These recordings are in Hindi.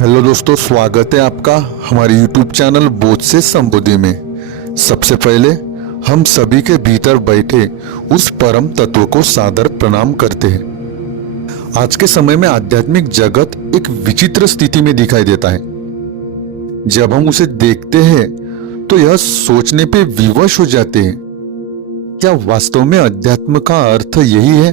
हेलो दोस्तों, स्वागत है आपका हमारे YouTube चैनल बोध से संबोधि में। सबसे पहले हम सभी के भीतर बैठे उस परम तत्व को सादर प्रणाम करते हैं। आज के समय में आध्यात्मिक जगत एक विचित्र स्थिति में दिखाई देता है। जब हम उसे देखते हैं तो यह सोचने पे विवश हो जाते हैं, क्या वास्तव में अध्यात्म का अर्थ यही है?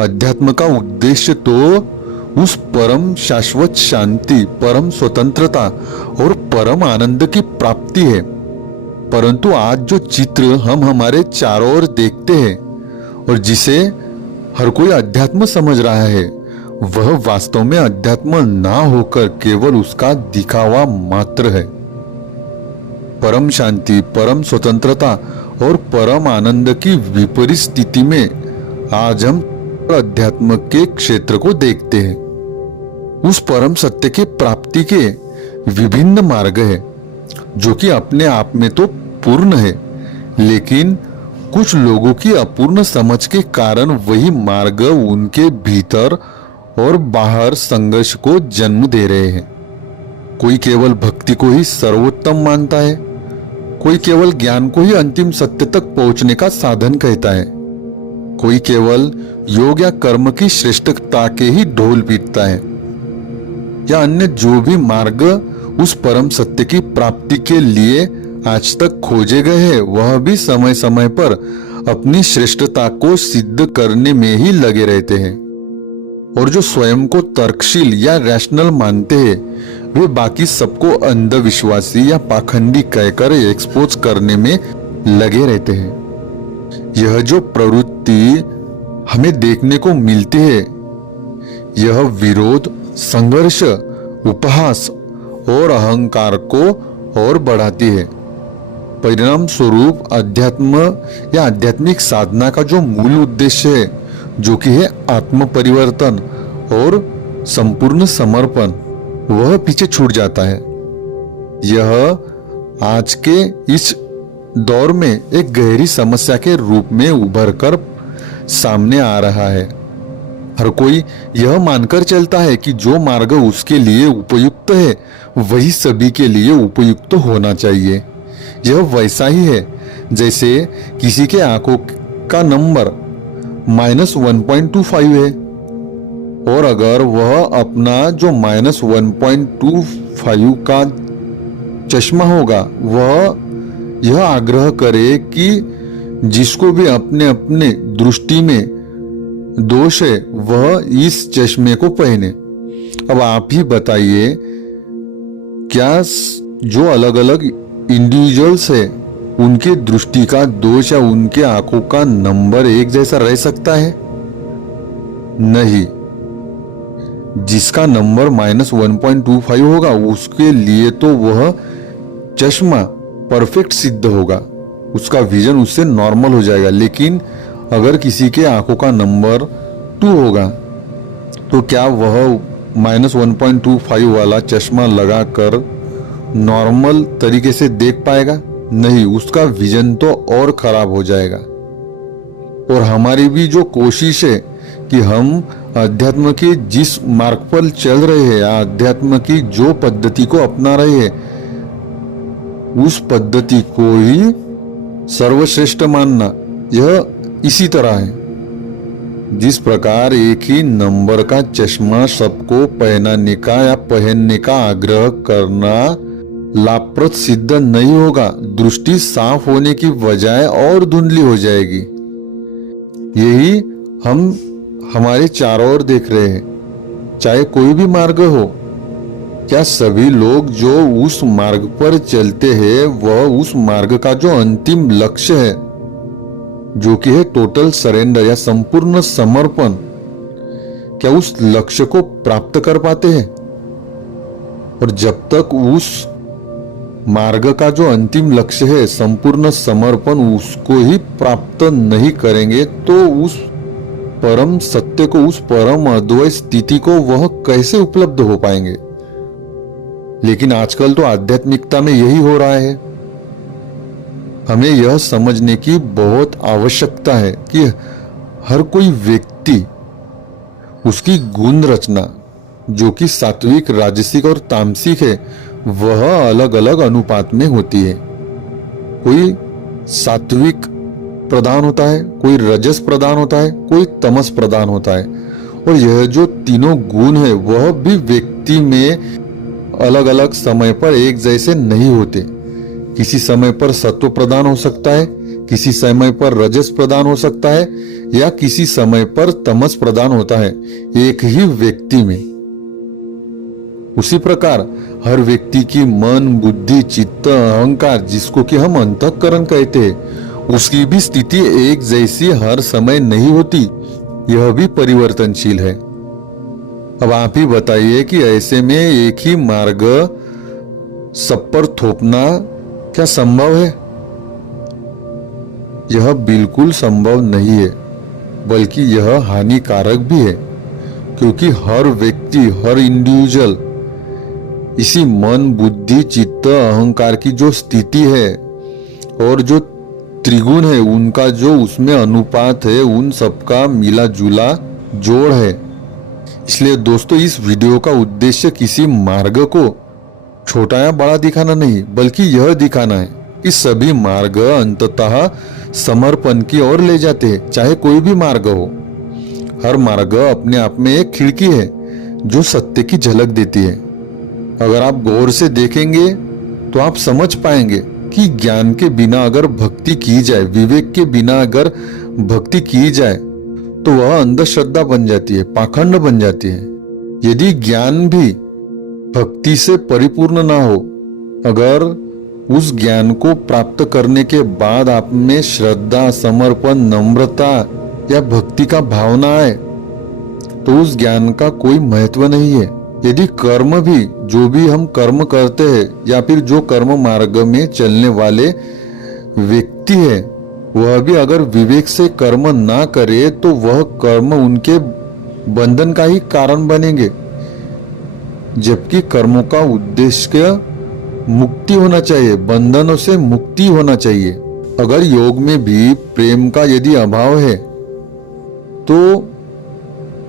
अध्यात्म का उद्देश्य तो उस परम शाश्वत शांति, परम स्वतंत्रता और परम आनंद की प्राप्ति है। परंतु आज जो चित्र हम हमारे चारों ओर देखते हैं और जिसे हर कोई अध्यात्म समझ रहा है, वह वास्तव में अध्यात्म ना होकर केवल उसका दिखावा मात्र है। परम शांति, परम स्वतंत्रता और परम आनंद की विपरीत स्थिति में आज हम अध्यात्म के क्षेत्र को देखते हैं। उस परम सत्य की प्राप्ति के विभिन्न मार्ग है, जो कि अपने आप में तो पूर्ण है, लेकिन कुछ लोगों की अपूर्ण समझ के कारण वही मार्ग उनके भीतर और बाहर संघर्ष को जन्म दे रहे हैं। कोई केवल भक्ति को ही सर्वोत्तम मानता है, कोई केवल ज्ञान को ही अंतिम सत्य तक पहुंचने का साधन कहता है, कोई केवल योग या कर्म की श्रेष्ठता के ही ढोल पीटता है, या अन्य जो भी मार्ग उस परम सत्य की प्राप्ति के लिए आज तक खोजे गए हैं, वह भी समय समय पर अपनी श्रेष्ठता को सिद्ध करने में ही लगे रहते हैं। और जो स्वयं को तर्कशील या रैशनल मानते हैं, वे बाकी सबको अंधविश्वासी या पाखंडी कहकर एक्सपोज करने में लगे रहते हैं। यह जो प्रवृत्ति हमें देखने को मिलती है, यह विरोध, संघर्ष, उपहास और अहंकार को और बढ़ाती है। परिणाम स्वरूप अध्यात्म या आध्यात्मिक साधना का जो मूल उद्देश्य है, जो कि है आत्म परिवर्तन और संपूर्ण समर्पण, वह पीछे छूट जाता है। यह आज के इस दौर में एक गहरी समस्या के रूप में उभर कर सामने आ रहा है। हर कोई यह मानकर चलता है कि जो मार्ग उसके लिए उपयुक्त है, वही सभी के लिए उपयुक्त होना चाहिए। यह वैसा ही है जैसे किसी के आंखों का नंबर -1.25 है, और अगर वह अपना जो -1.25 का चश्मा होगा, वह यह आग्रह करे कि जिसको भी अपने अपने दृष्टि में दोष है, वह इस चश्मे को पहने। अब आप ही बताइए, क्या जो अलग अलग इंडिविजुअल्स है, उनके दृष्टि का दोष या उनके आंखों का नंबर एक जैसा रह सकता है? नहीं। जिसका नंबर -1.25 होगा, उसके लिए तो वह चश्मा परफेक्ट सिद्ध होगा, उसका विजन उससे नॉर्मल हो जाएगा। लेकिन अगर किसी के आंखों का नंबर 2 होगा, तो क्या वह -1.25 वाला चश्मा लगाकर नॉर्मल तरीके से देख पाएगा? नहीं, उसका विजन तो और खराब हो जाएगा। और हमारी भी जो कोशिश है कि हम अध्यात्म के जिस मार्ग पर चल रहे हैं, अध्यात्म की जो पद्धति को अपना रहे हैं, उस पद्धति को ही सर्वश्रेष्ठ मानना, यह इसी तरह है। जिस प्रकार एक ही नंबर का चश्मा सबको पहनाने का या पहनने का आग्रह करना लाभप्रद सिद्ध नहीं होगा, दृष्टि साफ होने की बजाय और धुंधली हो जाएगी। यही हम हमारे चारों ओर देख रहे हैं। चाहे कोई भी मार्ग हो, क्या सभी लोग जो उस मार्ग पर चलते हैं, वह उस मार्ग का जो अंतिम लक्ष्य है, जो कि है टोटल सरेंडर या संपूर्ण समर्पण, क्या उस लक्ष्य को प्राप्त कर पाते हैं? और जब तक उस मार्ग का जो अंतिम लक्ष्य है, संपूर्ण समर्पण, उसको ही प्राप्त नहीं करेंगे, तो उस परम सत्य को, उस परम अद्वैत स्थिति को वह कैसे उपलब्ध हो पाएंगे? लेकिन आजकल तो आध्यात्मिकता में यही हो रहा है। हमें यह समझने की बहुत आवश्यकता है कि हर कोई व्यक्ति, उसकी गुण रचना, जो कि सात्विक, राजसिक और तामसिक है, वह अलग अलग अनुपात में होती है। कोई सात्विक प्रधान होता है, कोई रजस प्रधान होता है, कोई तमस प्रधान होता है। और यह जो तीनों गुण है वह भी व्यक्ति में अलग अलग समय पर एक जैसे नहीं होते। किसी समय पर सत्व प्रदान हो सकता है, किसी समय पर रजस प्रदान हो सकता है, या किसी समय पर तमस प्रदान होता है, एक ही व्यक्ति में। उसी प्रकार हर व्यक्ति की मन, बुद्धि, चित्त, अहंकार, जिसको कि हम अंतःकरण कहते हैं, उसकी भी स्थिति एक जैसी हर समय नहीं होती, यह भी परिवर्तनशील है। अब आप ही बताइए कि ऐसे में एक ही मार्ग सब पर थोपना क्या संभव है? यह बिल्कुल संभव नहीं है, बल्कि यह हानिकारक भी है, क्योंकि हर व्यक्ति, हर इंडिविजुअल इसी मन, बुद्धि, चित्त, अहंकार की जो स्थिति है और जो त्रिगुण है, उनका जो उसमें अनुपात है, उन सबका मिला जुला जोड़ है। इसलिए दोस्तों, इस वीडियो का उद्देश्य किसी मार्ग को छोटा या बड़ा दिखाना नहीं, बल्कि यह दिखाना है कि सभी मार्ग अंततः समर्पण की ओर ले जाते हैं, चाहे कोई भी मार्ग हो। हर मार्ग अपने आप में एक खिड़की है जो सत्य की झलक देती है। अगर आप गौर से देखेंगे तो आप समझ पाएंगे कि ज्ञान के बिना अगर भक्ति की जाए, विवेक के बिना अगर भक्ति की जाए, तो वह अंधश्रद्धा बन जाती है, पाखंड बन जाती है। यदि ज्ञान भी भक्ति से परिपूर्ण ना हो, अगर उस ज्ञान को प्राप्त करने के बाद आप में श्रद्धा, समर्पण, नम्रता या भक्ति का भावना आए, तो उस ज्ञान का कोई महत्व नहीं है। यदि कर्म भी, जो भी हम कर्म करते हैं, या फिर जो कर्म मार्ग में चलने वाले व्यक्ति है, वह भी अगर विवेक से कर्म ना करे, तो वह कर्म उनके बंधन का ही कारण बनेंगे। जबकि कर्मों का उद्देश्य मुक्ति होना चाहिए, बंधनों से मुक्ति होना चाहिए। अगर योग में भी प्रेम का यदि अभाव है, तो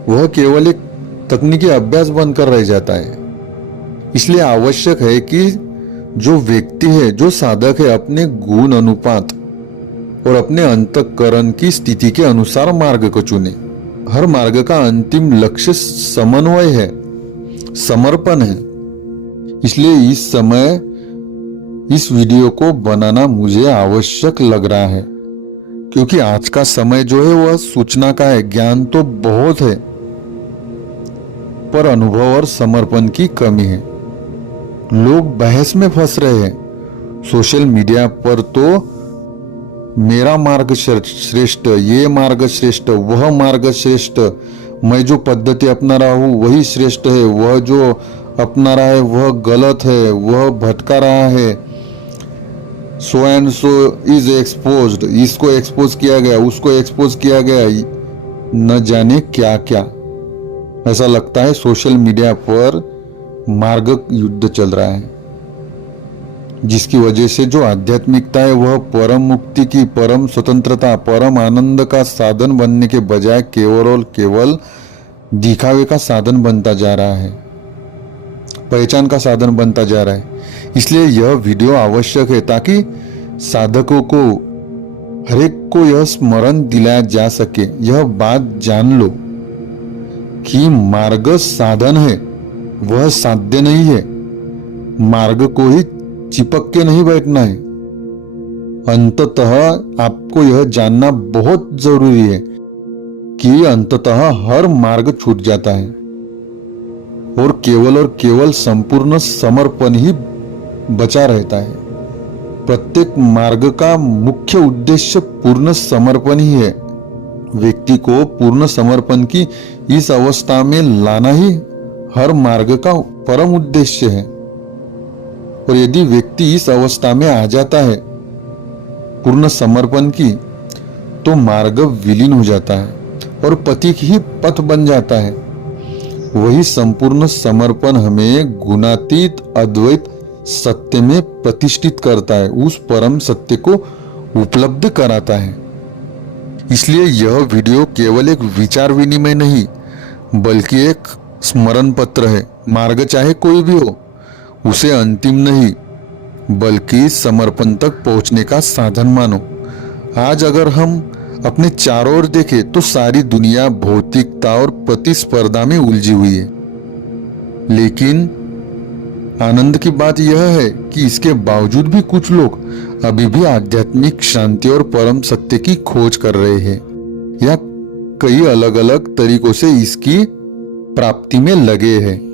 वह केवल एक तकनीकी अभ्यास बनकर रह जाता है। इसलिए आवश्यक है कि जो व्यक्ति है, जो साधक है, अपने गुण अनुपात और अपने अंतःकरण की स्थिति के अनुसार मार्ग को चुने। हर मार्ग का अंतिम लक्ष्य समन्वय है, समर्पण है। इसलिए इस समय इस वीडियो को बनाना मुझे आवश्यक लग रहा है, क्योंकि आज का समय जो है वह सूचना का है। ज्ञान तो बहुत है, पर अनुभव और समर्पण की कमी है। लोग बहस में फंस रहे हैं। सोशल मीडिया पर तो मेरा मार्ग श्रेष्ठ, ये मार्ग श्रेष्ठ, वह मार्ग श्रेष्ठ, मैं जो पद्धति अपना रहा हूं वही श्रेष्ठ है, वह जो अपना रहा है वह गलत है, वह भटका रहा है, so and so is exposed, इसको एक्सपोज किया गया, उसको एक्सपोज किया गया, न जाने क्या क्या। ऐसा लगता है सोशल मीडिया पर मार्ग युद्ध चल रहा है, जिसकी वजह से जो आध्यात्मिकता है वह परम मुक्ति की, परम स्वतंत्रता, परम आनंद का साधन बनने के बजाय केवल और केवल दिखावे का साधन बनता जा रहा है, पहचान का साधन बनता जा रहा है। इसलिए यह वीडियो आवश्यक है, ताकि साधकों को, हर एक को यह स्मरण दिलाया जा सके, यह बात जान लो कि मार्ग साधन है, वह साध्य नहीं है। मार्ग को ही चिपक के नहीं बैठना है। अंततः आपको यह जानना बहुत जरूरी है कि अंततः हर मार्ग छूट जाता है और केवल संपूर्ण समर्पण ही बचा रहता है। प्रत्येक मार्ग का मुख्य उद्देश्य पूर्ण समर्पण ही है। व्यक्ति को पूर्ण समर्पण की इस अवस्था में लाना ही हर मार्ग का परम उद्देश्य है। और यदि व्यक्ति इस अवस्था में आ जाता है पूर्ण समर्पण की, तो मार्ग विलीन हो जाता है और पथिक ही पथ बन जाता है। वही संपूर्ण समर्पण हमें गुणातीत अद्वैत सत्य में प्रतिष्ठित करता है, उस परम सत्य को उपलब्ध कराता है। इसलिए यह वीडियो केवल एक विचार विनिमय नहीं, बल्कि एक स्मरण पत्र है। मार्ग चाहे कोई भी हो, उसे अंतिम नहीं बल्कि समर्पण तक पहुंचने का साधन मानो। आज अगर हम अपने चारों ओर देखें तो सारी दुनिया भौतिकता और प्रतिस्पर्धा में उलझी हुई है। लेकिन आनंद की बात यह है कि इसके बावजूद भी कुछ लोग अभी भी आध्यात्मिक शांति और परम सत्य की खोज कर रहे हैं, या कई अलग अलग तरीकों से इसकी प्राप्ति में लगे हैं।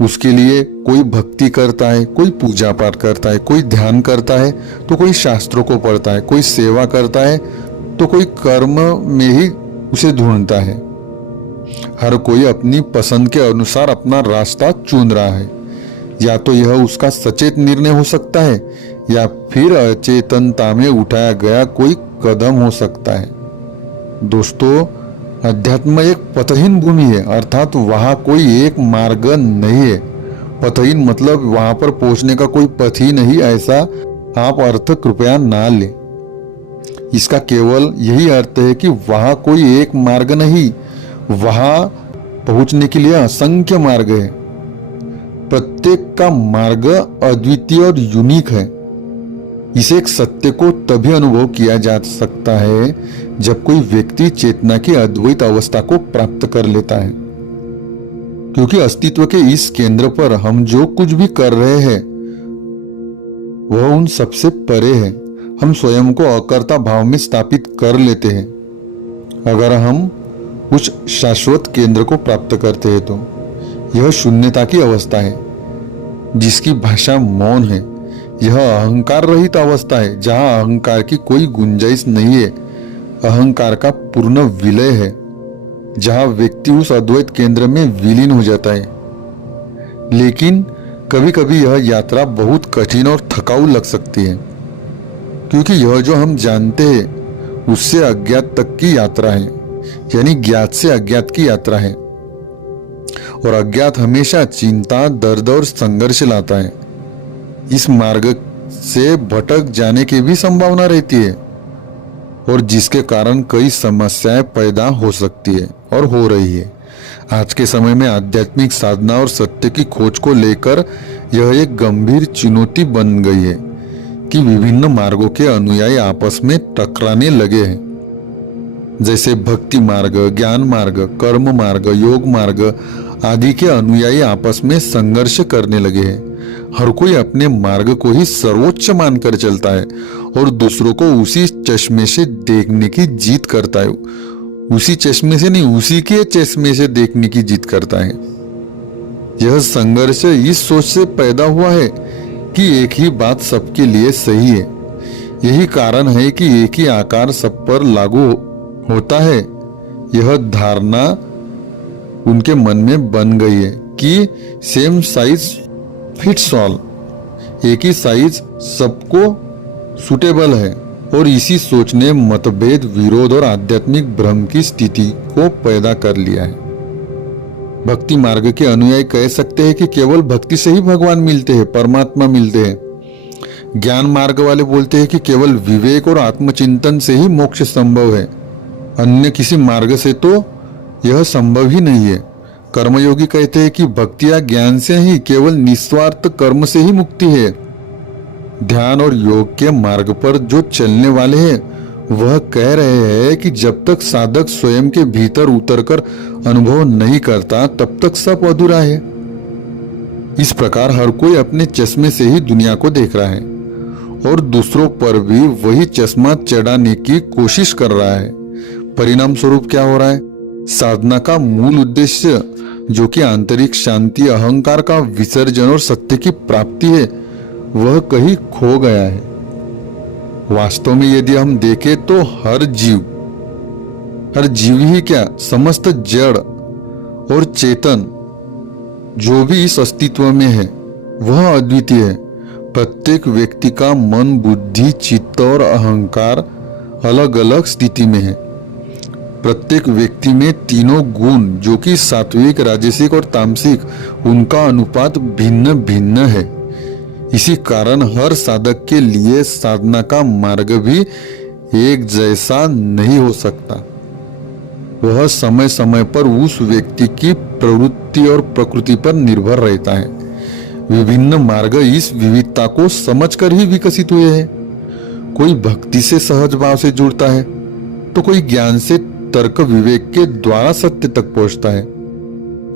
उसके लिए कोई भक्ति करता है, कोई पूजा पाठ करता है, कोई ध्यान करता है तो कोई शास्त्रों को पढ़ता है, कोई सेवा करता है तो कोई कर्म में ही उसे ढूंढता है। हर कोई अपनी पसंद के अनुसार अपना रास्ता चुन रहा है। या तो यह उसका सचेत निर्णय हो सकता है या फिर अचेतनता में उठाया गया कोई कदम हो सकता है। दोस्तों, अध्यात्म एक पथहीन भूमि है, अर्थात वहां कोई एक मार्ग नहीं है। पथहीन मतलब वहां पर पहुंचने का कोई पथ ही नहीं, ऐसा आप अर्थ कृपया ना ले। इसका केवल यही अर्थ है कि वहां कोई एक मार्ग नहीं, वहां पहुंचने के लिए असंख्य मार्ग है। प्रत्येक का मार्ग अद्वितीय और यूनिक है। इस एक सत्य को तभी अनुभव किया जा सकता है जब कोई व्यक्ति चेतना की अद्वैत अवस्था को प्राप्त कर लेता है, क्योंकि अस्तित्व के इस केंद्र पर हम जो कुछ भी कर रहे हैं वह उन सबसे परे है। हम स्वयं को अकर्ता भाव में स्थापित कर लेते हैं। अगर हम उस शाश्वत केंद्र को प्राप्त करते हैं तो यह शून्यता की अवस्था है जिसकी भाषा मौन है। यह अहंकार रहित अवस्था है जहां अहंकार की कोई गुंजाइश नहीं है। अहंकार का पूर्ण विलय है जहां व्यक्ति उस अद्वैत केंद्र में विलीन हो जाता है। लेकिन कभी कभी यह यात्रा बहुत कठिन और थकाऊ लग सकती है, क्योंकि यह जो हम जानते हैं उससे अज्ञात तक की यात्रा है, यानी ज्ञात से अज्ञात की यात्रा है। और अज्ञात हमेशा चिंता, दर्द और संघर्ष लाता है। इस मार्ग से भटक जाने की भी संभावना रहती है और जिसके कारण कई समस्याएं पैदा हो सकती है और हो रही है। आज के समय में आध्यात्मिक साधना और सत्य की खोज को लेकर यह एक गंभीर चुनौती बन गई है कि विभिन्न मार्गों के अनुयायी आपस में टकराने लगे हैं। जैसे भक्ति मार्ग, ज्ञान मार्ग, कर्म मार्ग, योग मार्ग आदि के अनुयायी आपस में संघर्ष करने लगे हैं। हर कोई अपने मार्ग को ही सर्वोच्च मानकर चलता है और दूसरों को उसी चश्मे से देखने की जिद करता है। उसी चश्मे से नहीं, उसी के चश्मे से देखने की जिद करता है। यह संघर्ष इस सोच से पैदा हुआ है कि एक ही बात सबके लिए सही है। यही कारण है कि एक ही आकार सब पर लागू होता है। यह धारणा उनके मन में बन गई है कि सेम साइज फिट्स ऑल, एक ही साइज सबको सुटेबल है। और इसी सोच ने मतभेद, विरोध और आध्यात्मिक भ्रम की स्थिति को पैदा कर लिया है। भक्ति मार्ग के अनुयायी कह सकते हैं कि केवल भक्ति से ही भगवान मिलते हैं, परमात्मा मिलते हैं। ज्ञान मार्ग वाले बोलते हैं कि केवल विवेक और आत्मचिंतन से ही मोक्ष संभव है, अन्य किसी मार्ग से तो यह संभव ही नहीं है। कर्मयोगी कहते हैं कि भक्ति या ज्ञान से ही, केवल निस्वार्थ कर्म से ही मुक्ति है। ध्यान और योग के मार्ग पर जो चलने वाले हैं वह कह रहे हैं कि जब तक साधक स्वयं के भीतर उतरकर अनुभव नहीं करता तब तक सब अधूरा है। इस प्रकार हर कोई अपने चश्मे से ही दुनिया को देख रहा है और दूसरों पर भी वही चश्मा चढ़ाने की कोशिश कर रहा है। परिणाम स्वरूप क्या हो रहा है? साधना का मूल उद्देश्य जो कि आंतरिक शांति, अहंकार का विसर्जन और सत्य की प्राप्ति है, वह कहीं खो गया है। वास्तव में यदि हम देखें तो हर जीव ही क्या, समस्त जड़ और चेतन जो भी इस अस्तित्व में है वह अद्वितीय है। प्रत्येक व्यक्ति का मन, बुद्धि, चित्त और अहंकार अलग अलग स्थिति में है। प्रत्येक व्यक्ति में तीनों गुण जो कि सात्विक, राजसिक और तामसिक, उनका अनुपात भिन्न भिन्न है। इसी कारण हर साधक के लिए साधना का मार्ग भी एक जैसा नहीं हो सकता। वह समय समय पर उस व्यक्ति की प्रवृत्ति और प्रकृति पर निर्भर रहता है। विभिन्न मार्ग इस विविधता को समझकर ही विकसित हुए हैं। कोई भक्ति से सहज भाव से जुड़ता है तो कोई ज्ञान से तर्क विवेक के द्वारा सत्य तक पहुंचता है।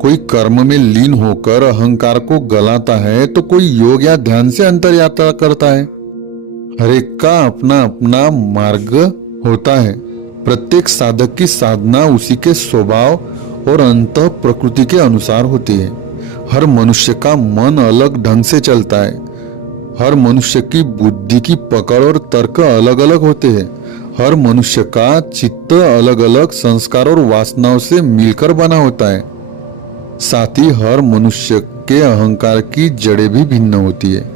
कोई कर्म में लीन होकर अहंकार को गलाता है तो कोई योग या ध्यान से अंतर यात्रा करता है। हर एक का अपना अपना मार्ग होता है। प्रत्येक साधक की साधना उसी के स्वभाव और अंत प्रकृति के अनुसार होती है। हर मनुष्य का मन अलग ढंग से चलता है। हर मनुष्य की बुद्धि की पकड़ और तर्क अलग अलग होते हैं। हर मनुष्य का चित्त अलग अलग संस्कार और वासनाओं से मिलकर बना होता है। साथ ही हर मनुष्य के अहंकार की जड़ें भी भिन्न होती है।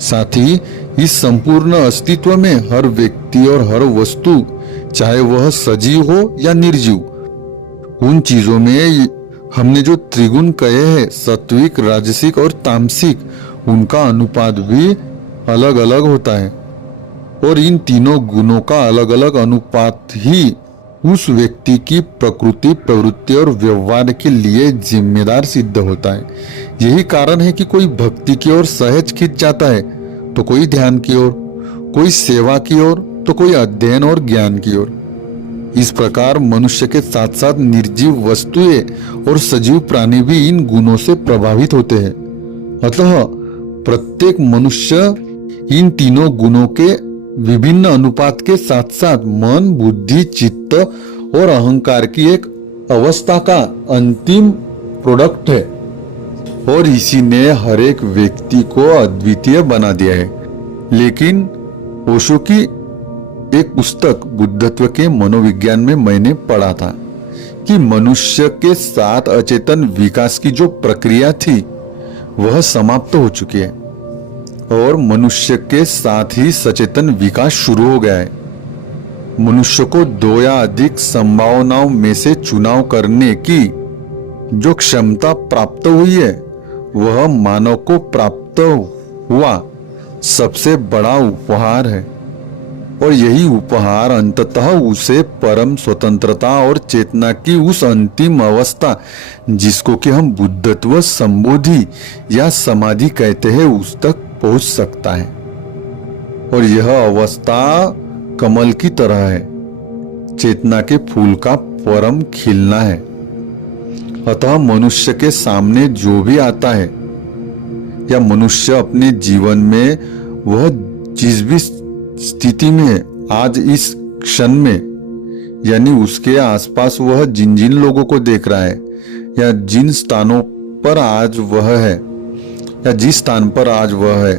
साथ ही इस संपूर्ण अस्तित्व में हर व्यक्ति और हर वस्तु, चाहे वह सजीव हो या निर्जीव, उन चीजों में हमने जो त्रिगुण कहे हैं, सात्विक, राजसिक और तामसिक, उनका अनुपात भी अलग अलग होता है। और इन तीनों गुणों का अलग अलग अनुपात ही उस व्यक्ति की प्रकृति, प्रवृत्ति और व्यवहार के लिए जिम्मेदार सिद्ध होता है। यही कारण है कि कोई भक्ति की ओर सहज खिंच जाता है तो कोई ध्यान की ओर, कोई सेवा की ओर तो कोई अध्ययन और ज्ञान की ओर। इस प्रकार मनुष्य के साथ साथ निर्जीव वस्तुएं और सजीव प्राणी भी इन गुणों से प्रभावित होते हैं। अतः प्रत्येक मनुष्य इन तीनों गुणों के विभिन्न अनुपात के साथ साथ मन, बुद्धि, चित्त और अहंकार की एक अवस्था का अंतिम प्रोडक्ट है। और इसी ने हर एक व्यक्ति को अद्वितीय बना दिया है। लेकिन ओशो की एक पुस्तक बुद्धत्व के मनोविज्ञान में मैंने पढ़ा था कि मनुष्य के साथ अचेतन विकास की जो प्रक्रिया थी वह समाप्त हो चुकी है और मनुष्य के साथ ही सचेतन विकास शुरू हो गया है। मनुष्य को दो या अधिक संभावनाओं में से चुनाव करने की जो क्षमता प्राप्त हुई है वह मानव को प्राप्त हुआ सबसे बड़ा उपहार है। और यही उपहार अंततः उसे परम स्वतंत्रता और चेतना की उस अंतिम अवस्था जिसको कि हम बुद्धत्व, संबोधि या समाधि कहते हैं, उस तक पहुंच सकता है। और यह अवस्था कमल की तरह है, चेतना के फूल का परम खिलना है। अतः मनुष्य के सामने जो भी आता है या मनुष्य अपने जीवन में वह जिस भी स्थिति में आज इस क्षण में, यानी उसके आसपास वह जिन जिन लोगों को देख रहा है या जिन स्थानों पर आज वह है या जिस स्थान पर आज वह है,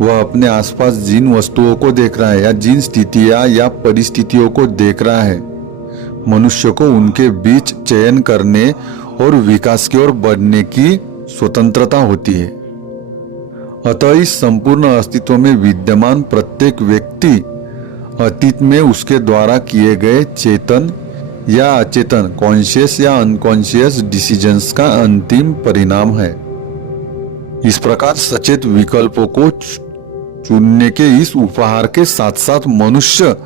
वह अपने आसपास जिन वस्तुओं को देख रहा है या जिन स्थितियां या परिस्थितियों को देख रहा है, मनुष्य को उनके बीच चयन करने और विकास की ओर बढ़ने की स्वतंत्रता होती है। अतः इस संपूर्ण अस्तित्व में विद्यमान प्रत्येक व्यक्ति अतीत में उसके द्वारा किए गए चेतन या अचेतन, कॉन्शियस या अनकॉन्शियस डिसीजंस का अंतिम परिणाम है। इस प्रकार सचेत विकल्पों को चुनने के इस उपहार के साथ साथ मनुष्य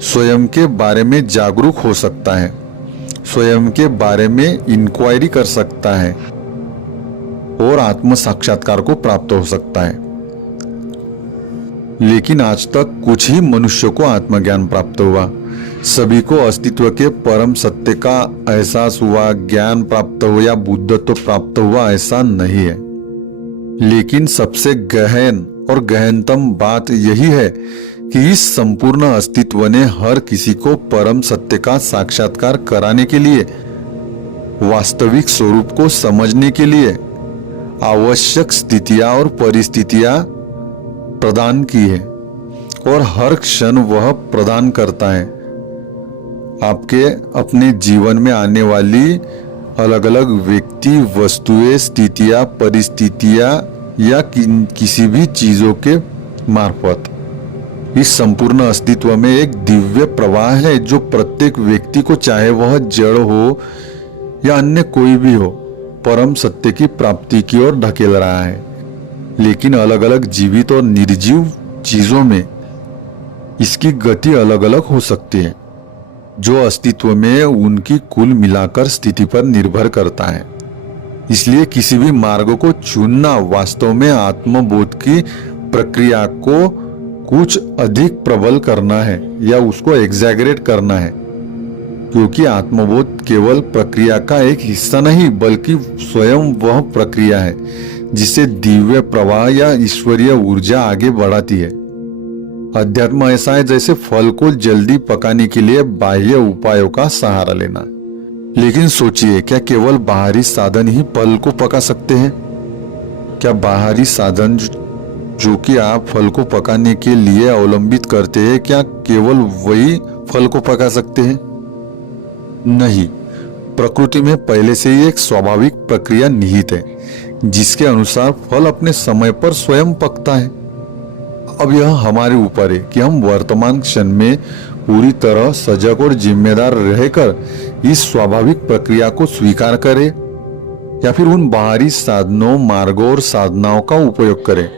स्वयं के बारे में जागरूक हो सकता है, स्वयं के बारे में इंक्वायरी कर सकता है और आत्म साक्षात्कार को प्राप्त हो सकता है। लेकिन आज तक कुछ ही मनुष्य को आत्मज्ञान प्राप्त हुआ, सभी को अस्तित्व के परम सत्य का एहसास हुआ, ज्ञान प्राप्त हुआ या बुद्धत्व प्राप्त हुआ, ऐसा नहीं है। लेकिन सबसे गहन और गहनतम बात यही है कि इस संपूर्ण अस्तित्व ने हर किसी को परम सत्य का साक्षात्कार कराने के लिए, वास्तविक स्वरूप को समझने के लिए आवश्यक स्थितियां और परिस्थितियां प्रदान की है और हर क्षण वह प्रदान करता है। आपके अपने जीवन में आने वाली अलग अलग व्यक्ति, वस्तुएं, स्थितियां, परिस्थितियां या किसी भी चीजों के मार्फत इस संपूर्ण अस्तित्व में एक दिव्य प्रवाह है जो प्रत्येक व्यक्ति को, चाहे वह जड़ हो या अन्य कोई भी हो, परम सत्य की प्राप्ति की ओर ढकेल रहा है। लेकिन अलग अलग जीवित और निर्जीव चीजों में इसकी गति अलग अलग हो सकती है। जो अस्तित्व में उनकी कुल मिलाकर स्थिति पर निर्भर करता है। इसलिए किसी भी मार्ग को चुनना वास्तव में आत्मबोध की प्रक्रिया को कुछ अधिक प्रबल करना है या उसको एग्जैगरेट करना है, क्योंकि आत्मबोध केवल प्रक्रिया का एक हिस्सा नहीं बल्कि स्वयं वह प्रक्रिया है जिसे दिव्य प्रवाह या ईश्वरीय ऊर्जा आगे बढ़ाती है। अध्यात्म ऐसा है जैसे फल को जल्दी पकाने के लिए बाह्य उपायों का सहारा लेना। लेकिन सोचिए, क्या केवल बाहरी साधन ही फल को पका सकते हैं? क्या बाहरी साधन जो कि आप फल को पकाने के लिए अवलंबित करते हैं, क्या केवल वही फल को पका सकते हैं? नहीं, प्रकृति में पहले से ही एक स्वाभाविक प्रक्रिया निहित है जिसके अनुसार फल अपने समय पर स्वयं पकता है। अब यह हमारे ऊपर है कि हम वर्तमान क्षण में पूरी तरह सजग और जिम्मेदार रहकर इस स्वाभाविक प्रक्रिया को स्वीकार करें या फिर उन बाहरी साधनों, मार्गों और साधनाओं का उपयोग करें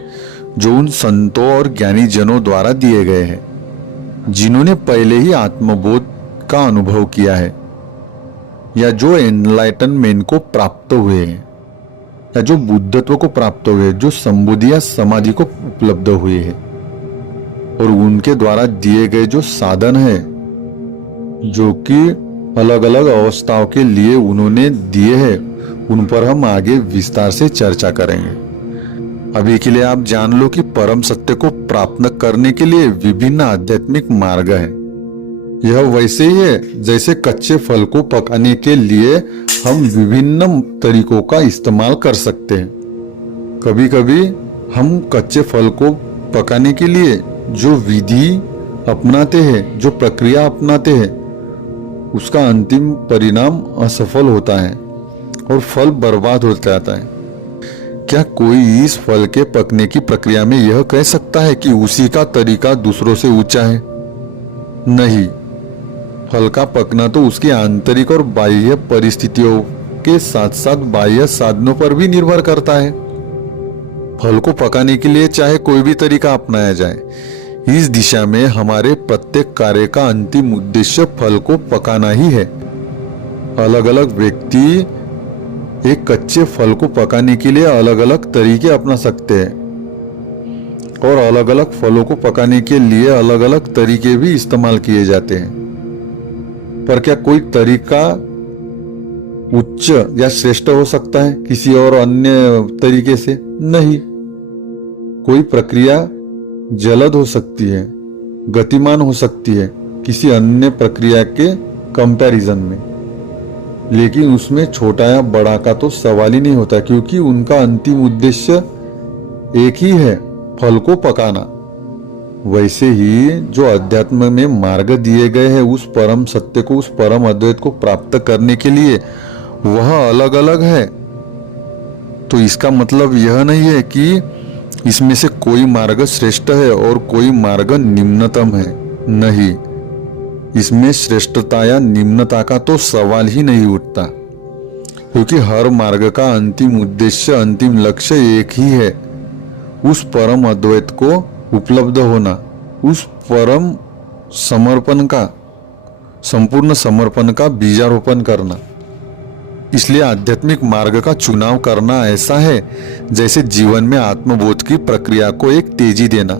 जो उन संतों और ज्ञानी जनों द्वारा दिए गए हैं, जिन्होंने पहले ही आत्मबोध का अनुभव किया है या जो एनलाइटनमेंट को प्राप्त हुए हैं या जो बुद्धत्व को प्राप्त हुए, जो संबोधि या समाधि को उपलब्ध हुए हैं, और उनके द्वारा दिए गए जो साधन है जो कि अलग अलग अवस्थाओं के लिए उन्होंने दिए हैं, उन पर हम आगे विस्तार से चर्चा करेंगे। अभी के लिए आप जान लो कि परम सत्य को प्राप्त करने के लिए विभिन्न आध्यात्मिक मार्ग हैं। यह वैसे ही है जैसे कच्चे फल को पकाने के लिए हम विभिन्न तरीकों का इस्तेमाल कर सकते हैं। कभी कभी हम कच्चे फल को पकाने के लिए जो विधि अपनाते हैं, जो प्रक्रिया अपनाते हैं, उसका अंतिम परिणाम असफल होता है और फल बर्बाद हो जाता है। क्या कोई इस फल के पकने की प्रक्रिया में यह कह सकता है कि उसी का तरीका दूसरों से ऊंचा है? नहीं, फल का पकना तो उसकी आंतरिक और बाह्य परिस्थितियों के साथ साथ बाह्य साधनों पर भी निर्भर करता है। फल को पकाने के लिए चाहे कोई भी तरीका अपनाया जाए, इस दिशा में हमारे प्रत्येक कार्य का अंतिम उद्देश्य फल को पकाना ही है। अलग अलग व्यक्ति एक कच्चे फल को पकाने के लिए अलग अलग तरीके अपना सकते हैं और अलग अलग फलों को पकाने के लिए अलग अलग तरीके भी इस्तेमाल किए जाते हैं। पर क्या कोई तरीका उच्च या श्रेष्ठ हो सकता है किसी और अन्य तरीके से? नहीं। कोई प्रक्रिया जलद हो सकती है, गतिमान हो सकती है किसी अन्य प्रक्रिया के कंपैरिजन में, लेकिन उसमें छोटा या बड़ा का तो सवाल ही नहीं होता, क्योंकि उनका अंतिम उद्देश्य एक ही है, फल को पकाना। वैसे ही जो अध्यात्म में मार्ग दिए गए हैं उस परम सत्य को, उस परम अद्वैत को प्राप्त करने के लिए वह अलग अलग है। तो इसका मतलब यह नहीं है कि इसमें से कोई मार्ग श्रेष्ठ है और कोई मार्ग निम्नतम है। नहीं, इसमें श्रेष्ठता या निम्नता का तो सवाल ही नहीं उठता, क्योंकि हर मार्ग का अंतिम उद्देश्य, अंतिम लक्ष्य एक ही है, उस परम अद्वैत को उपलब्ध होना, उस परम समर्पण का, संपूर्ण समर्पण का बीजारोपण करना। इसलिए आध्यात्मिक मार्ग का चुनाव करना ऐसा है जैसे जीवन में आत्मबोध की प्रक्रिया को एक तेजी देना।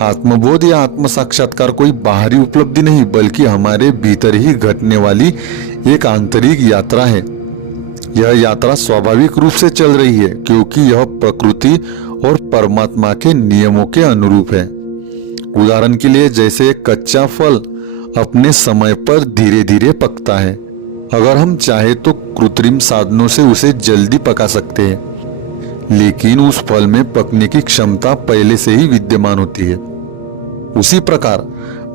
आत्मबोध या आत्म साक्षात्कार कोई बाहरी उपलब्धि नहीं बल्कि हमारे भीतर ही घटने वाली एक आंतरिक यात्रा है। यह यात्रा स्वाभाविक रूप से चल रही है क्योंकि यह प्रकृति और परमात्मा के नियमों के अनुरूप है। उदाहरण के लिए जैसे एक कच्चा फल अपने समय पर धीरे धीरे पकता है, अगर हम चाहे तो कृत्रिम साधनों से उसे जल्दी पका सकते हैं, लेकिन उस फल में पकने की क्षमता पहले से ही विद्यमान होती है। उसी प्रकार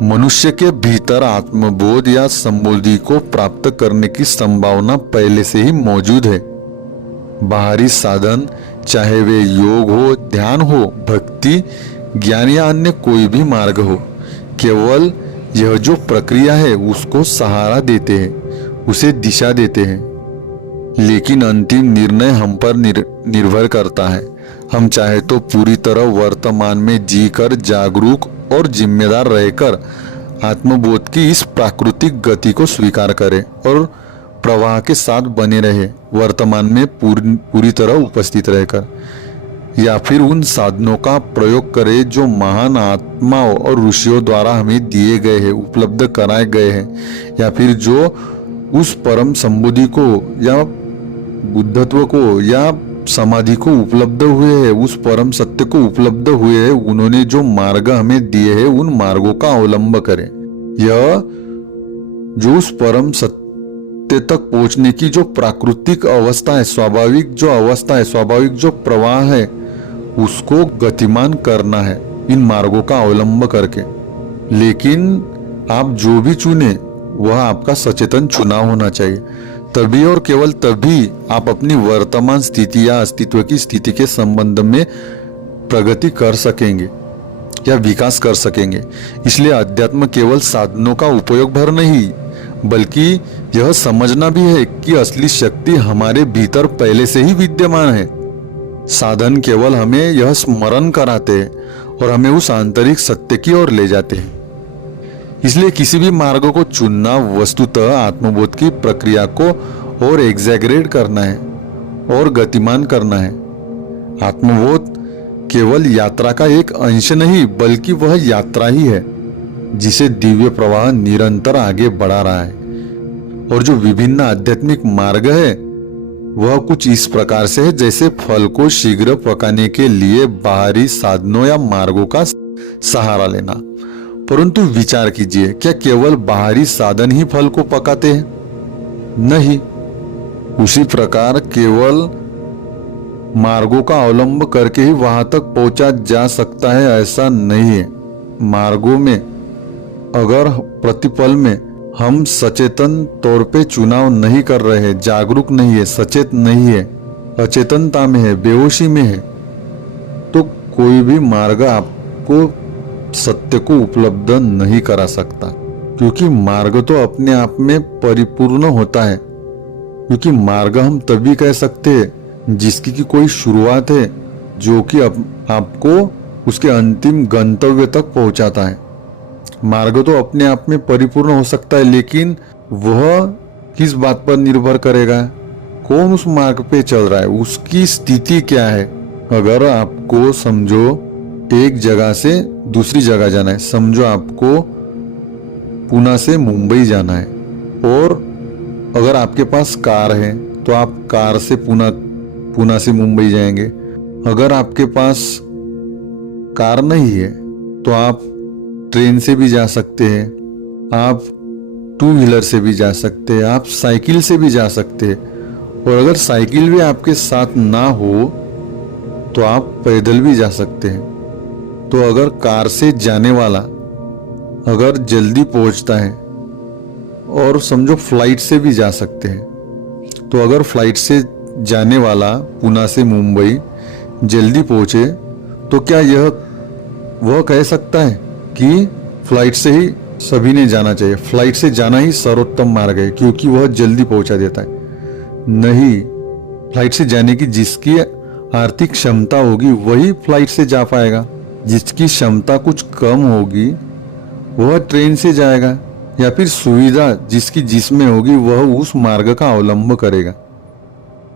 मनुष्य के भीतर आत्मबोध या संबोधि को प्राप्त करने की संभावना पहले से ही मौजूद है। बाहरी साधन, चाहे वे योग हो, ध्यान हो, भक्ति, ज्ञान या अन्य कोई भी मार्ग हो, केवल यह जो प्रक्रिया है उसको सहारा देते हैं, उसे दिशा देते हैं। लेकिन अंतिम निर्णय हम पर निर्भर करता है। हम चाहे तो पूरी तरह वर्तमान में जीकर जागरूक और जिम्मेदार रहकर आत्मबोध की इस प्राकृतिक गति को स्वीकार करे और प्रवाह के साथ बने रहे, वर्तमान में पूरी तरह उपस्थित रहकर, या फिर उन साधनों का प्रयोग करे जो महान आत्माओं और ऋषियों द्वारा हमें दिए गए हैं, उपलब्ध कराए गए हैं, या फिर जो उस परम संबोधि को या बुद्धत्व को या समाधि को उपलब्ध हुए हैं, उस परम सत्य को उपलब्ध हुए हैं, उन्होंने जो मार्ग हमें दिए हैं उन मार्गों का अवलंब करें। यह जो उस परम सत्य तक पहुंचने की जो प्राकृतिक अवस्था है, स्वाभाविक जो अवस्था है, स्वाभाविक जो प्रवाह है, उसको गतिमान करना है इन मार्गों का अवलंब करके। लेकिन आप जो भी चुने वह आपका सचेतन चुनाव होना चाहिए। तभी और केवल तभी आप अपनी वर्तमान स्थिति या अस्तित्व की स्थिति के संबंध में प्रगति कर सकेंगे या विकास कर सकेंगे। इसलिए अध्यात्म केवल साधनों का उपयोग भर नहीं, बल्कि यह समझना भी है कि असली शक्ति हमारे भीतर पहले से ही विद्यमान है। साधन केवल हमें यह स्मरण कराते हैं और हमें उस आंतरिक सत्य की ओर ले जाते हैं। इसलिए किसी भी मार्ग को चुनना वस्तुतः आत्मबोध की प्रक्रिया को और एग्जैगरेट करना है और गतिमान करना है। आत्मबोध केवल यात्रा का एक अंश नहीं, बल्कि वह यात्रा ही है जिसे दिव्य प्रवाह निरंतर आगे बढ़ा रहा है। और जो विभिन्न आध्यात्मिक मार्ग है वह कुछ इस प्रकार से है जैसे फल को शीघ्र पकाने के लिए बाहरी साधनों या मार्गों का सहारा लेना। परंतु विचार कीजिए, क्या केवल बाहरी साधन ही फल को पकाते हैं? नहीं। उसी प्रकार केवल मार्गों का अवलंब करके ही वहां तक पहुंचा जा सकता है ऐसा नहीं है। मार्गों में अगर प्रतिपल में हम सचेतन तौर पे चुनाव नहीं कर रहे हैं, जागरूक नहीं है, सचेत नहीं है, अचेतनता में है, बेहोशी में है, तो कोई भी मार्ग आपको सत्य को उपलब्ध नहीं करा सकता। क्योंकि मार्ग तो अपने आप में परिपूर्ण होता है। क्योंकि मार्ग हम तभी कह सकते हैं जिसकी की कोई शुरुआत है, जो कि आपको उसके अंतिम गंतव्य तक पहुंचाता है। मार्ग तो अपने आप में परिपूर्ण हो सकता है, लेकिन वह किस बात पर निर्भर करेगा? कौन उस मार्ग पे चल रहा है, उसकी स्थिति क्या है। अगर आपको समझो एक जगह से दूसरी जगह जाना है, समझो आपको पुणे से मुंबई जाना है, और अगर आपके पास कार है तो आप कार से पुणे से मुंबई जाएंगे। अगर आपके पास कार नहीं है तो आप ट्रेन से भी जा सकते हैं, आप टू व्हीलर से भी जा सकते हैं, आप साइकिल से भी जा सकते हैं, और अगर साइकिल भी आपके साथ ना हो तो आप पैदल भी जा सकते हैं। तो अगर कार से जाने वाला अगर जल्दी पहुंचता है, और समझो फ्लाइट से भी जा सकते हैं, तो अगर फ्लाइट से जाने वाला पुणे से मुंबई जल्दी पहुंचे तो क्या वह कह सकता है कि फ्लाइट से ही सभी ने जाना चाहिए, फ्लाइट से जाना ही सर्वोत्तम मार्ग है क्योंकि वह जल्दी पहुंचा देता है? नहीं। फ्लाइट से जाने की जिसकी आर्थिक क्षमता होगी वही फ्लाइट से जा पाएगा। जिसकी क्षमता कुछ कम होगी वह ट्रेन से जाएगा, या फिर सुविधा जिसकी जिसमें होगी वह उस मार्ग का अवलंब करेगा।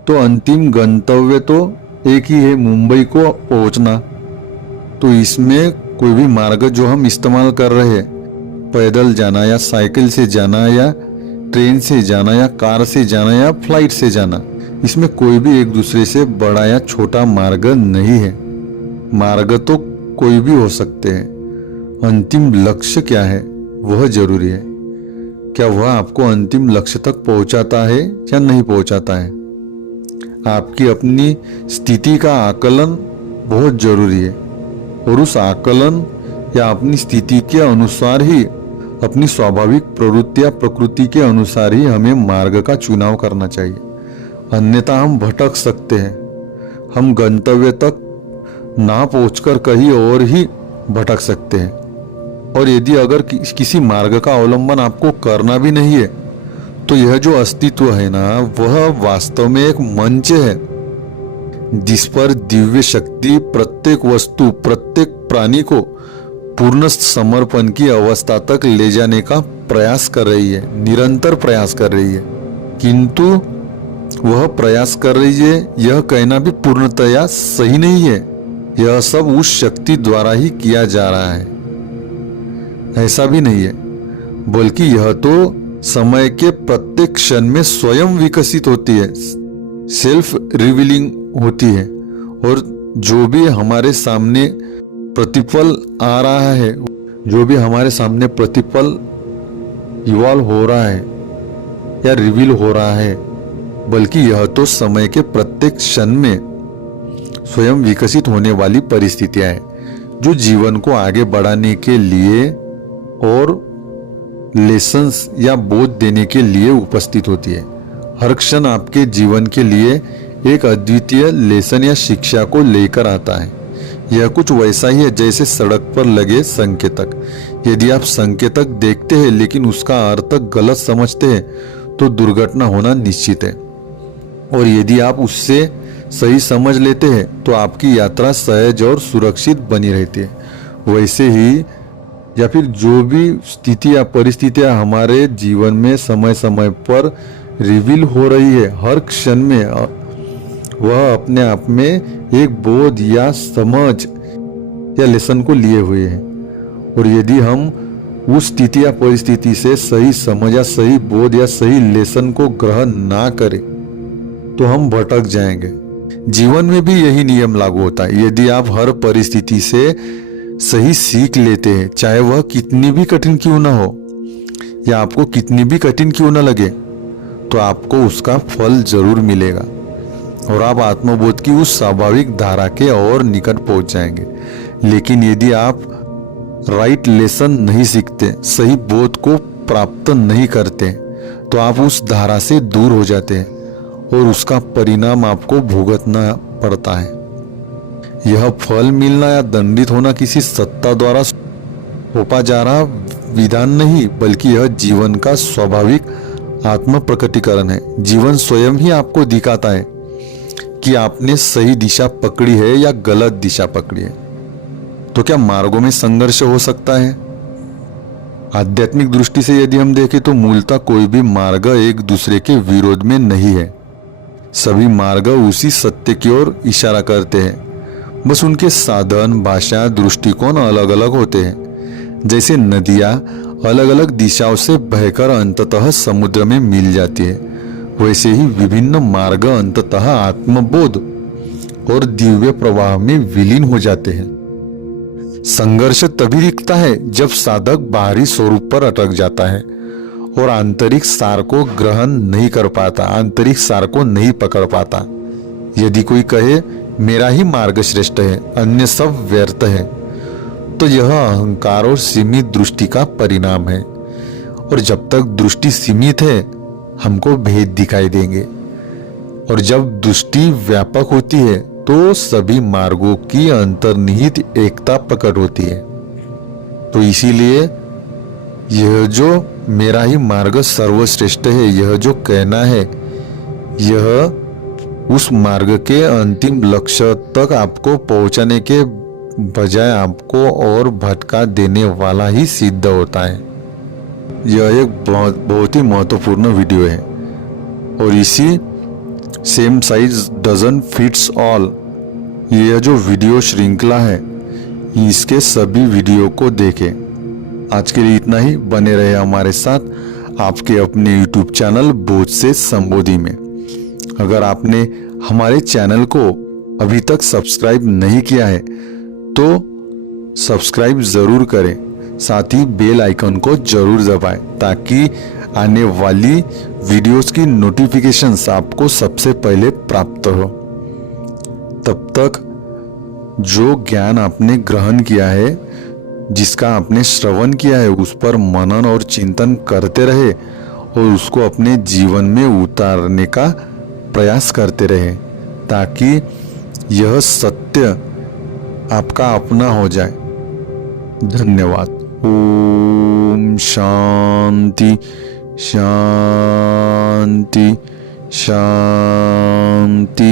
तो अंतिम गंतव्य तो एक ही है, मुंबई को पहुंचना। तो इसमें कोई भी मार्ग जो हम इस्तेमाल कर रहे हैं, पैदल जाना या साइकिल से जाना या ट्रेन से जाना या कार से जाना या फ्लाइट से जाना, इसमें कोई भी एक दूसरे से बड़ा या छोटा मार्ग नहीं है। मार्ग तो कोई भी हो सकते हैं। अंतिम लक्ष्य क्या है वह जरूरी है। क्या वह आपको अंतिम लक्ष्य तक पहुंचाता है या नहीं पहुंचाता है? आपकी अपनी स्थिति का आकलन बहुत जरूरी है, और उस आकलन या अपनी स्थिति के अनुसार ही, अपनी स्वाभाविक प्रवृत्ति या प्रकृति के अनुसार ही हमें मार्ग का चुनाव करना चाहिए। अन्यथा हम भटक सकते हैं, हम गंतव्य तक ना पहुंचकर कहीं और ही भटक सकते हैं। और यदि अगर किसी मार्ग का अवलंबन आपको करना भी नहीं है, तो यह जो अस्तित्व है ना, वह वास्तव में एक मंच है जिस पर दिव्य शक्ति प्रत्येक वस्तु, प्रत्येक प्राणी को पूर्ण समर्पण की अवस्था तक ले जाने का प्रयास कर रही है, निरंतर प्रयास कर रही है, किंतु वह प्रयास कर रही है यह कहना भी पूर्णतया सही नहीं है। यह सब उस शक्ति द्वारा ही किया जा रहा है, ऐसा भी नहीं है, बल्कि यह तो समय के प्रत्येक क्षण में स्वयं विकसित होती है, सेल्फ रिवीलिंग होती है। और जो भी हमारे सामने प्रतिपल आ रहा है, जो भी हमारे सामने प्रतिपल इवॉल्व हो रहा है या रिवील हो रहा है, बल्कि यह तो समय के प्रत्येक क्षण में स्वयं विकसित होने वाली परिस्थितियां हैं, जो जीवन को आगे बढ़ाने के लिए और लेसन्स या बोध देने के लिए उपस्थित होती है। हर क्षण आपके जीवन के लिए एक अद्वितीय लेसन या शिक्षा को लेकर आता है। यह कुछ वैसा ही है जैसे सड़क पर लगे संकेतक। यदि आप संकेतक देखते हैं लेकिन उसका अर्थ गलत समझते हैं तो दुर्घटना होना निश्चित है, और यदि आप उससे सही समझ लेते हैं तो आपकी यात्रा सहज और सुरक्षित बनी रहती है। वैसे ही या फिर जो भी स्थिति या परिस्थितियां हमारे जीवन में समय समय पर रिवील हो रही है, हर क्षण में वह अपने आप में एक बोध या समझ या लेसन को लिए हुए है। और यदि हम उस स्थिति या परिस्थिति से सही समझ या सही बोध या सही लेसन को ग्रहण ना करें तो हम भटक जाएंगे। जीवन में भी यही नियम लागू होता है। यदि आप हर परिस्थिति से सही सीख लेते हैं, चाहे वह कितनी भी कठिन क्यों ना हो या आपको कितनी भी कठिन क्यों ना लगे, तो आपको उसका फल जरूर मिलेगा और आप आत्मबोध की उस स्वाभाविक धारा के और निकट पहुंच जाएंगे। लेकिन यदि आप राइट लेसन नहीं सीखते, सही बोध को प्राप्त नहीं करते, तो आप उस धारा से दूर हो जाते हैं और उसका परिणाम आपको भुगतना पड़ता है। यह फल मिलना या दंडित होना किसी सत्ता द्वारा थोपा जा रहा विधान नहीं, बल्कि यह जीवन का स्वाभाविक आत्म प्रकटीकरण है। जीवन स्वयं ही आपको दिखाता है कि आपने सही दिशा पकड़ी है या गलत दिशा पकड़ी है। तो क्या मार्गों में संघर्ष हो सकता है? आध्यात्मिक दृष्टि से यदि हम देखें तो मूलतः कोई भी मार्ग एक दूसरे के विरोध में नहीं है। सभी मार्ग उसी सत्य की ओर इशारा करते हैं, बस उनके साधन, भाषा, दृष्टिकोण अलग अलग होते हैं। जैसे नदियां अलग अलग दिशाओं से बहकर अंततः समुद्र में मिल जाती है, वैसे ही विभिन्न मार्ग अंततः आत्मबोध और दिव्य प्रवाह में विलीन हो जाते हैं। संघर्ष तभी दिखता है जब साधक बाहरी स्वरूप पर अटक जाता है और आंतरिक सार को ग्रहण नहीं कर पाता, आंतरिक सार को नहीं पकड़ पाता। यदि कोई कहे मेरा ही मार्ग श्रेष्ठ है, अन्य सब व्यर्थ है, तो यह अहंकार और सीमित दृष्टि का परिणाम है। और जब तक दृष्टि सीमित है हमको भेद दिखाई देंगे, और जब दृष्टि व्यापक होती है तो सभी मार्गों की अंतर्निहित एकता प्रकट होती है। तो इसीलिए यह जो मेरा ही मार्ग सर्वश्रेष्ठ है, यह जो कहना है, यह उस मार्ग के अंतिम लक्ष्य तक आपको पहुंचाने के बजाय आपको और भटका देने वाला ही सिद्ध होता है। यह एक बहुत ही महत्वपूर्ण वीडियो है, और इसी same size doesn't fits all, यह जो वीडियो श्रृंखला है, इसके सभी वीडियो को देखें। आज के लिए इतना ही। बने रहे हमारे साथ आपके अपने YouTube चैनल बोध से संबोधि में। अगर आपने हमारे चैनल को अभी तक सब्सक्राइब नहीं किया है तो सब्सक्राइब जरूर करें, साथ ही बेल आइकन को जरूर दबाएं ताकि आने वाली वीडियोस की नोटिफिकेशंस आपको सबसे पहले प्राप्त हो। तब तक जो ज्ञान आपने ग्रहण किया है, जिसका आपने श्रवण किया है, उस पर मनन और चिंतन करते रहे और उसको अपने जीवन में उतारने का प्रयास करते रहे, ताकि यह सत्य आपका अपना हो जाए। धन्यवाद। ओम शांति शांति शांति।